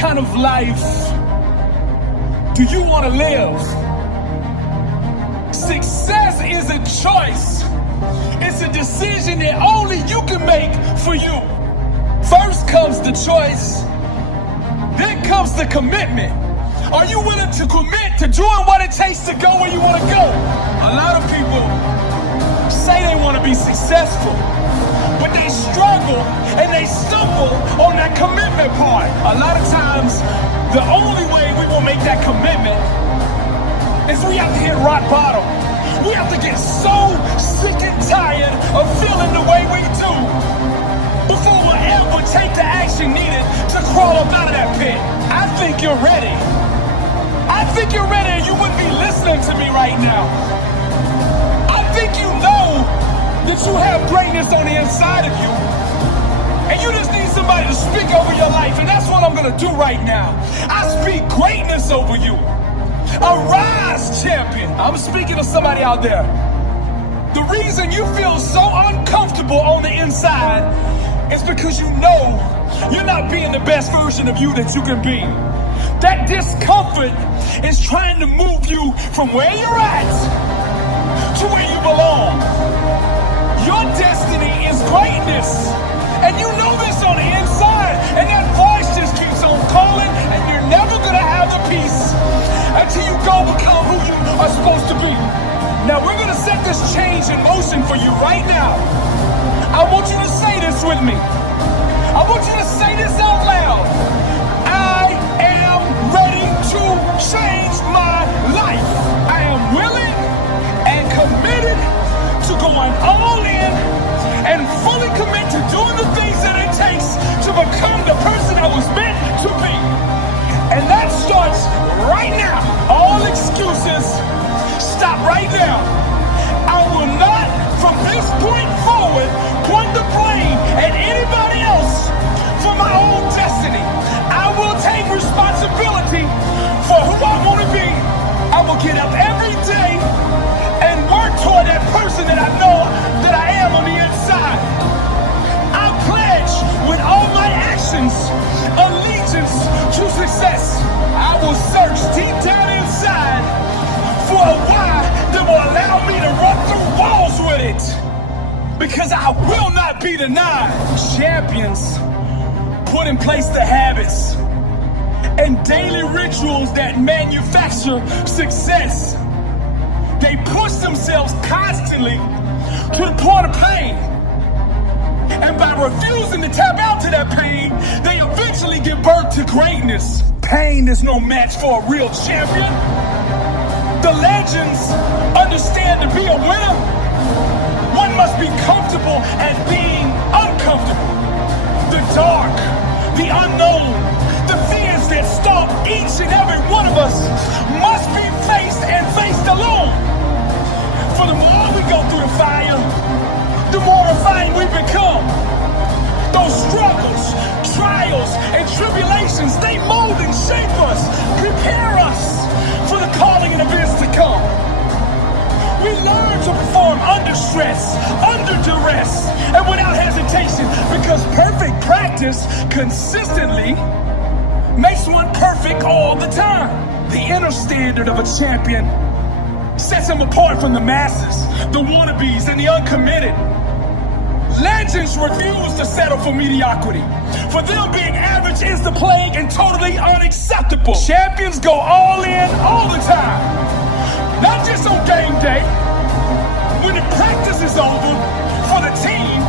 kind of life do you want to live? Success is a choice. It's a decision that only you can make for you. First comes the choice, then comes the commitment. Are you willing to commit to doing what it takes to go where you want to go? A lot of people say they want to be successful, but they struggle and they stumble on that commitment part. A lot of times, the only way we will make that commitment is we have to hit rock bottom. We have to get so sick and tired of feeling the way we do before we'll ever take the action needed to crawl up out of that pit. I think you're ready. I think you're ready and you wouldn't be listening to me right now. I think you know that you have greatness on the inside of you. And you just need somebody to speak over your life. And that's what I'm going to do right now. I speak greatness over you. Arise, champion. I'm speaking to somebody out there. The reason you feel so uncomfortable on the inside is because you know you're not being the best version of you that you can be. That discomfort is trying to move you from where you're at to where you belong. Your destiny is greatness. And you know this on the inside. And that voice just keeps on calling, and you're never going to have the peace until you go become who you are supposed to be. Now we're going to set this change in motion for you right now. I want you to say this with me. I want you to say this out loud. I am ready to change my life. I am willing and committed to going all in and fully commit to doing the things that it takes to become the person I was meant to be. And that starts right now. All excuses stop right now. I will not, from this point forward, point the blame at anybody else for my own destiny. I will take responsibility for who I want to be. I will get up every day and work toward that person that I know that I am on the inside. I pledge with all my actions allegiance to success. I will search deep down inside for a why that will allow me to run through walls with it. Because I will not be denied. Champions put in place the habits and daily rituals that manufacture success. They push themselves constantly to the point of pain. And by refusing to tap out to that pain, they eventually give birth to greatness. Pain is no match for a real champion. The legends understand to be a winner, one must be comfortable at being uncomfortable. The dark, the unknown, the fears that stalk each and every one of us must be faced and faced alone. For the more we go through the fire, the more refined we become. Those struggles, trials, and tribulations, they mold and shape us, prepare us for the calling and events to come. We learn to perform under stress, under duress, and without hesitation, because perfect practice consistently makes one perfect all the time. The inner standard of a champion sets him apart from the masses, the wannabes, and the uncommitted. Legends refuse to settle for mediocrity. For them, being average is the plague and totally unacceptable. Champions go all in all the time. Not just on game day. When the practice is over for the team,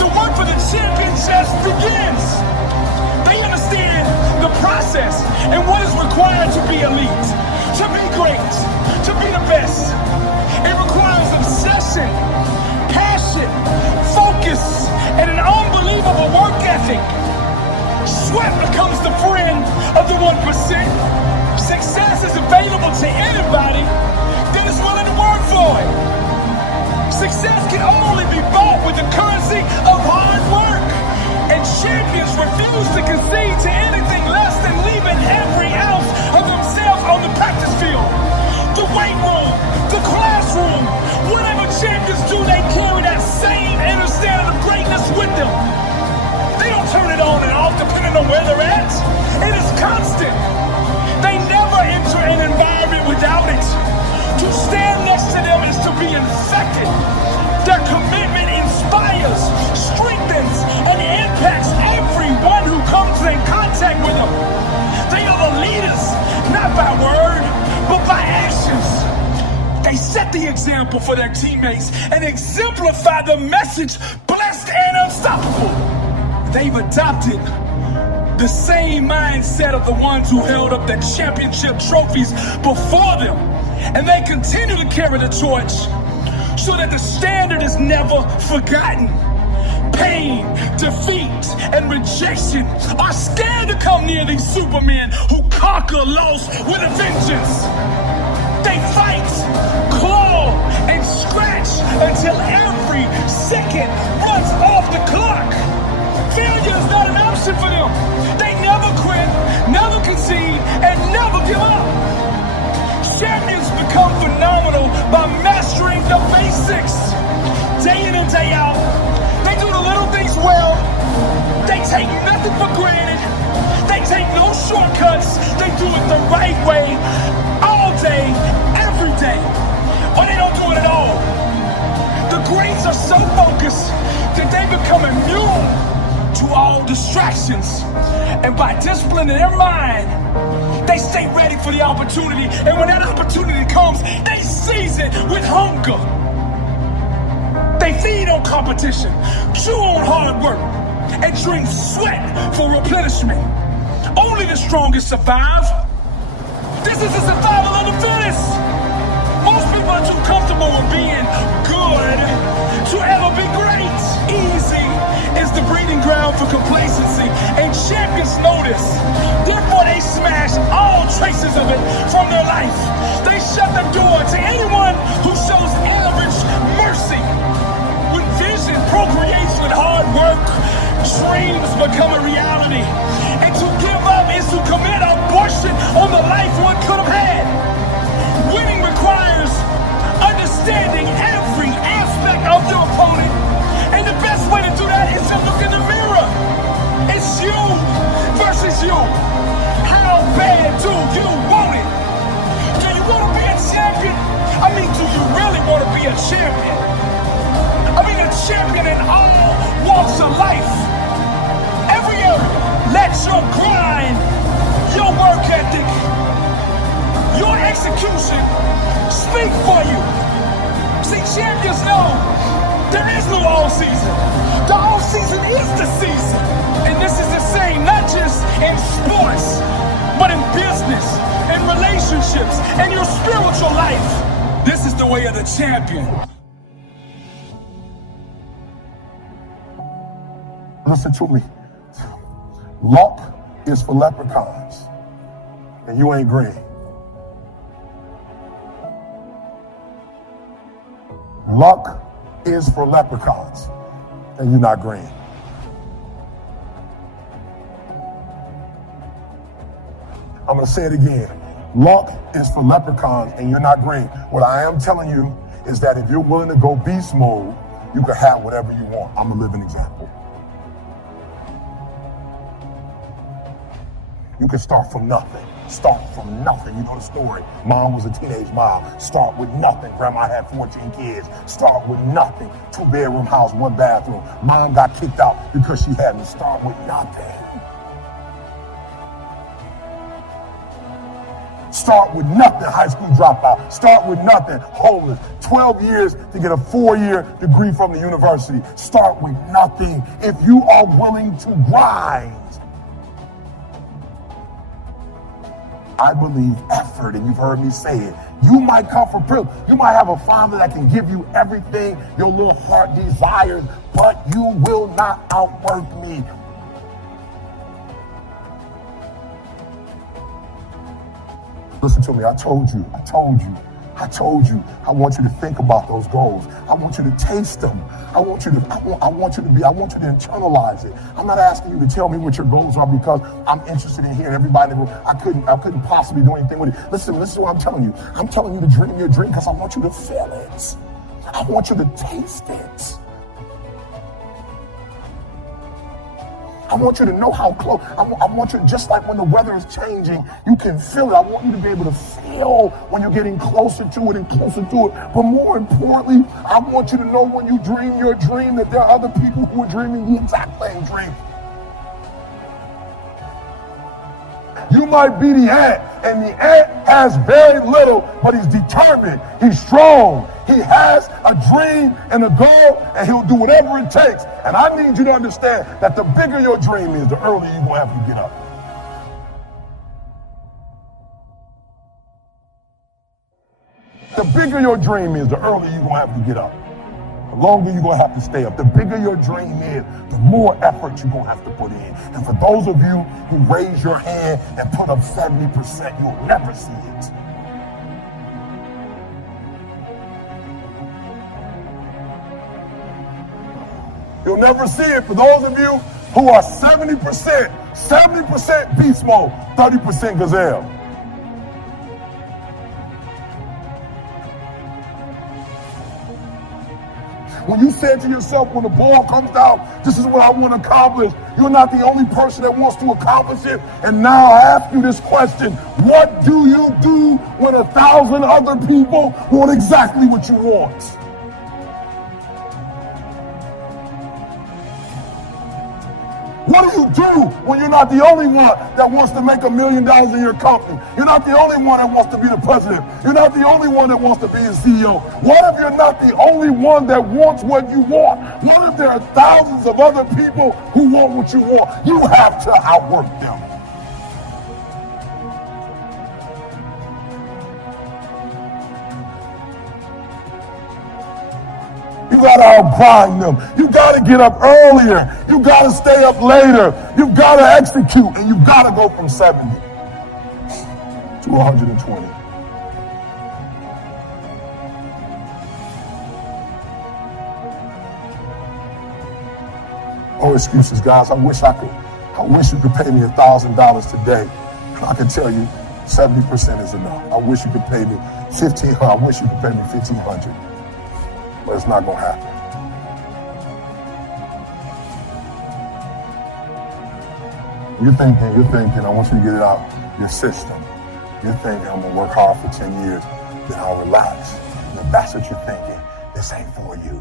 the work for the champion just begins. They understand the process and what is required to be elite, to be great, to be the best. It requires obsession, passion, focus, and an unbelievable work ethic. Sweat becomes the friend of the 1%. Success is available to anybody that is willing to work for it. Success can only be bought with the currency of hard work. And champions refuse to concede to anything less than leaving every ounce of themselves on the practice field. The weight room, the classroom, whatever champions do, they carry that same inner standard of greatness with them. They don't turn it on and off depending on where they're at. It be infected. Their commitment inspires, strengthens, and impacts everyone who comes in contact with them. They are the leaders, not by word, but by actions. They set the example for their teammates and exemplify the message, blessed and unstoppable. They've adopted the same mindset of the ones who held up the championship trophies before them. And they continue to carry the torch so that the standard is never forgotten. Pain, defeat, and rejection are scared to come near these supermen who conquer loss with a vengeance. They fight, claw, and scratch until every second runs off the clock. Failure is not an option for them. They never quit, never concede, and never give up. Champions become phenomenal by mastering the basics. Day in and day out, they do the little things well. They take nothing for granted. They take no shortcuts. They do it the right way, all day, every day. Or they don't do it at all. The greats are so focused that they become immune to all distractions. And by disciplining their mind, they stay ready for the opportunity. And when that opportunity comes, they seize it with hunger. They feed on competition, chew on hard work, and drink sweat for replenishment. Only the strongest survive. This is the survival of the fittest. Most people are too comfortable with being good to ever be great. Easy is the breeding ground for complacency, and champions know this. Therefore, they smash all traces of it from their life. They shut the door to anyone who shows average mercy. When vision procreates with hard work, dreams become a reality. And to give up is to commit abortion on the life one could have had. Winning requires understanding every aspect of your opponent. And the best way to do that is to look in the mirror. It's you versus you. How bad do you want it? Do you want to be a champion? I mean, do you really want to be a champion? I mean, a champion in all walks of life. Every area. Let your grind, your work ethic, your execution speak for you. See, champions know there is no all season. The all season is the season. And this is the same, not just in sports, but in business, in relationships, and your spiritual life. This is the way of the champion. Listen to me. Luck is for leprechauns, and you ain't green. Luck is for leprechauns, and you're not green. I'm going to say it again. Luck is for leprechauns, and you're not green. What I am telling you is that if you're willing to go beast mode, you can have whatever you want. I'm a living example. You can start from nothing. Start from nothing. You know the story. Mom was a teenage mom. Start with nothing. Grandma had 14 kids. Start with nothing. 2-bedroom house, 1 bathroom. Mom got kicked out because she had to start with nothing. Start with nothing, high school dropout. Start with nothing, homeless. 12 years to get a 4-year degree from the university. Start with nothing if you are willing to grind. I believe effort, and you've heard me say it. You might come from privilege. You might have a father that can give you everything your little heart desires, but you will not outwork me. Listen to me, I told you. I want you to think about those goals. I want you to taste them. I want you to internalize it. I'm not asking you to tell me what your goals are because I'm interested in hearing everybody. I couldn't possibly do anything with it. Listen to what I'm telling you. I'm telling you to dream your dream because I want you to feel it. I want you to taste it. I want you to know how close. I want you, just like when the weather is changing, you can feel it. I want you to be able to feel when you're getting closer to it and closer to it. But more importantly, I want you to know when you dream your dream that there are other people who are dreaming the exact same dream. You might be the ant, and the ant has very little, but he's determined, he's strong, he has a dream and a goal, and he'll do whatever it takes. And I need you to understand that the bigger your dream is, the earlier you're going to have to get up. The bigger your dream is, the earlier you're going to have to get up. The longer you're going to have to stay up. The bigger your dream is, the more effort you're going to have to put in. And for those of you who raise your hand and put up 70%, you'll never see it. You'll never see it. For those of you who are 70% beast mode, 30% gazelle. When you said to yourself, when the ball comes down, this is what I want to accomplish, you're not the only person that wants to accomplish it. And now I ask you this question: what do you do when 1,000 other people want exactly what you want? What do you do when you're not the only one that wants to make $1 million in your company? You're not the only one that wants to be the president. You're not the only one that wants to be a CEO. What if you're not the only one that wants what you want? What if there are thousands of other people who want what you want? You have to outwork them. You gotta outgrind them. You gotta get up earlier. You gotta stay up later. You gotta execute, and you gotta go from 70 to 120. Oh, excuses, guys. I wish you could pay me $1,000 today. I can tell you 70% is enough. I wish you could pay me $1,500. I wish you could pay me $1,500. But it's not going to happen. You're thinking, I want you to get it out your system. You're thinking, I'm going to work hard for 10 years, then I'll relax. And if that's what you're thinking, this ain't for you.